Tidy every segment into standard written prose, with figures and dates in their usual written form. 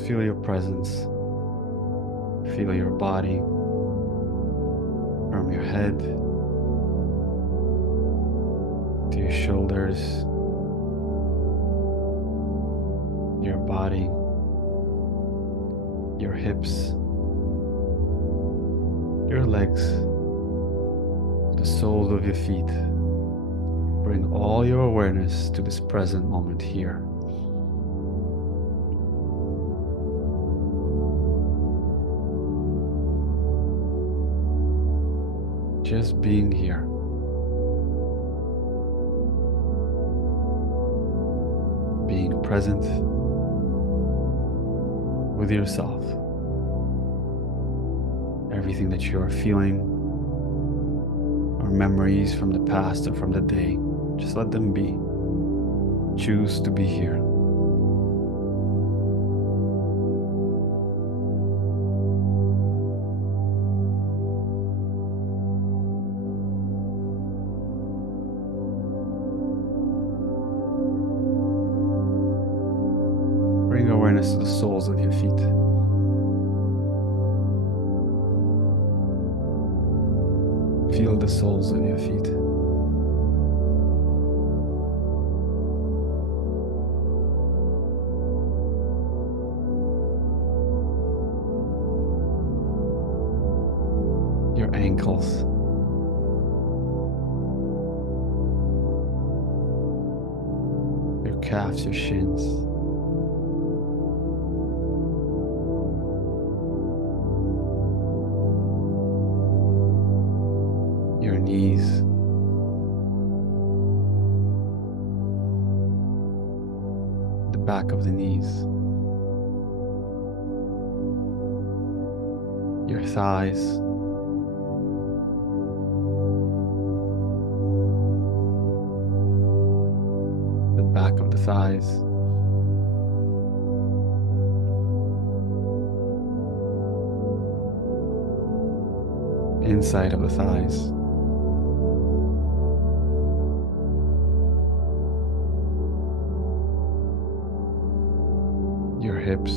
Just feel your presence. Feel your body from your head to your shoulders, your body, your hips, your legs, the soles of your feet. Bring all your awareness to this present moment here. Just being here. Being present with yourself. Everything that you are feeling, or memories from the past or from the day, just let them be. Choose to be here. Bring awareness to the soles of your feet. Feel the soles of your feet. Your ankles. Your calves, your shins. Your knees, the back of the knees, your thighs, the back of the thighs, inside of the thighs. Your hips,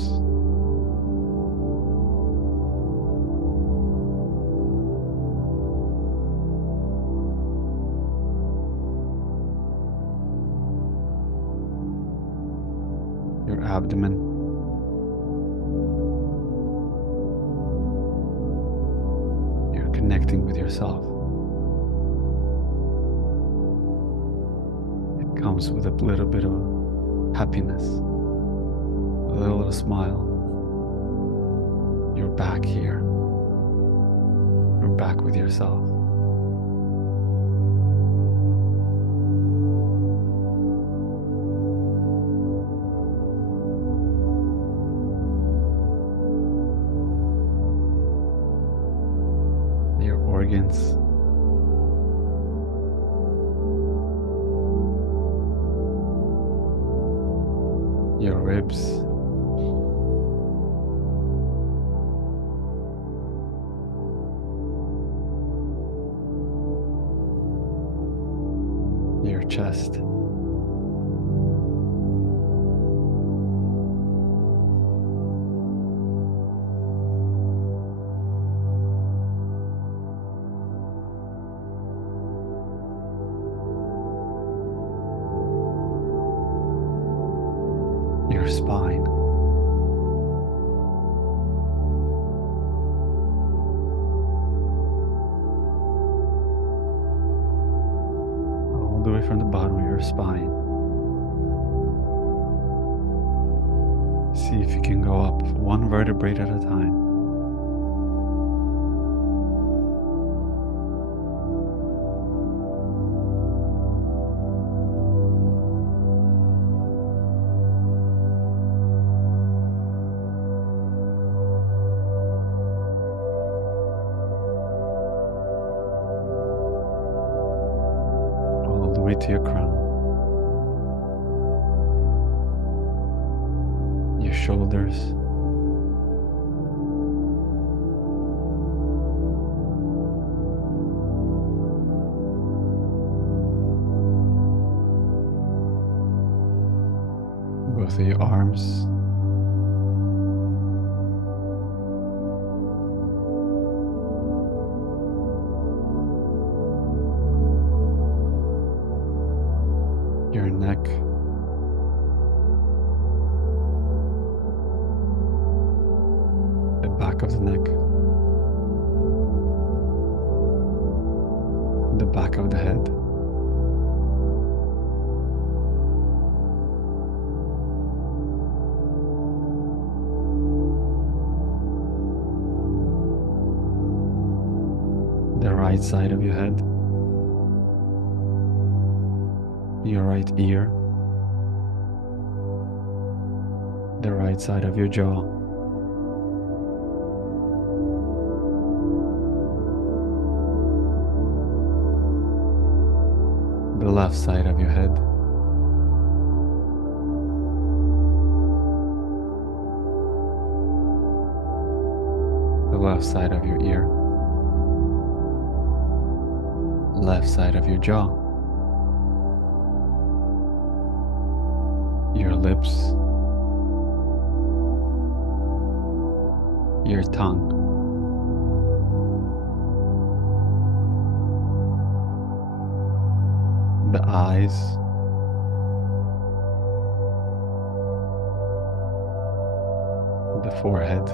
your abdomen, you're connecting with yourself. It comes with a little bit of happiness. A little smile. You're back here. You're back with yourself. Your organs. Your ribs. Your chest. Your spine. All the way from the bottom of your spine. See if you can go up one vertebrae at a time. All the way to your crown. Your shoulders. Both of your arms. back of the neck, the back of the head, the right side of your head, your right ear, the right side of your jaw, the left side of your head, the left side of your ear, left side of your jaw, your lips, your tongue, the eyes, the forehead,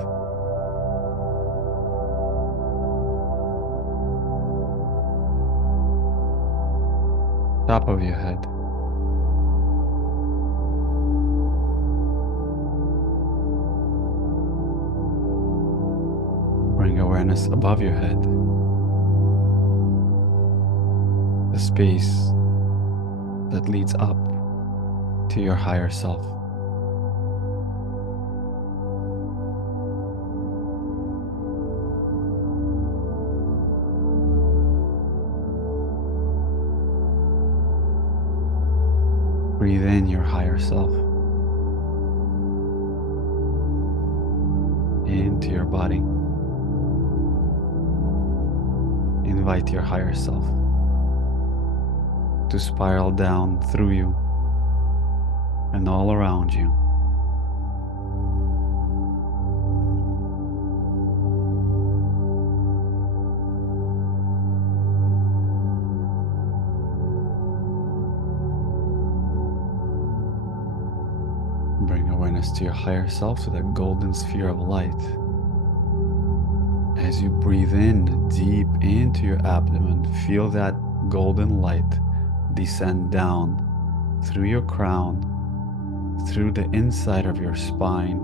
top of your head, bring awareness above your head, the space that leads up to your higher self. Breathe in your higher self into your body. Invite your higher self to spiral down through you and all around you. Bring awareness to your higher self, to that golden sphere of light. As you breathe in deep into your abdomen, feel that golden light descend down through your crown, through the inside of your spine,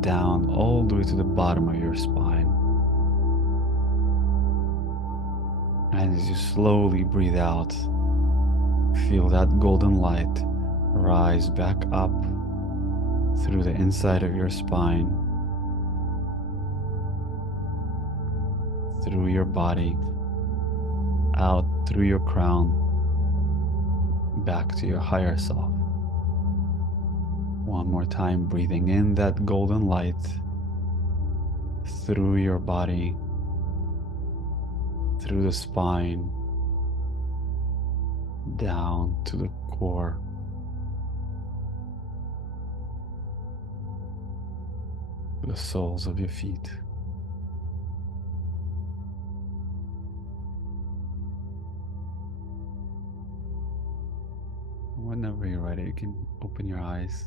down all the way to the bottom of your spine. And as you slowly breathe out, feel that golden light rise back up through the inside of your spine, through your body, out through your crown, back to your higher self. One more time, breathing in that golden light through your body, through the spine, down to the core. The soles of your feet. Whenever you're ready, you can open your eyes.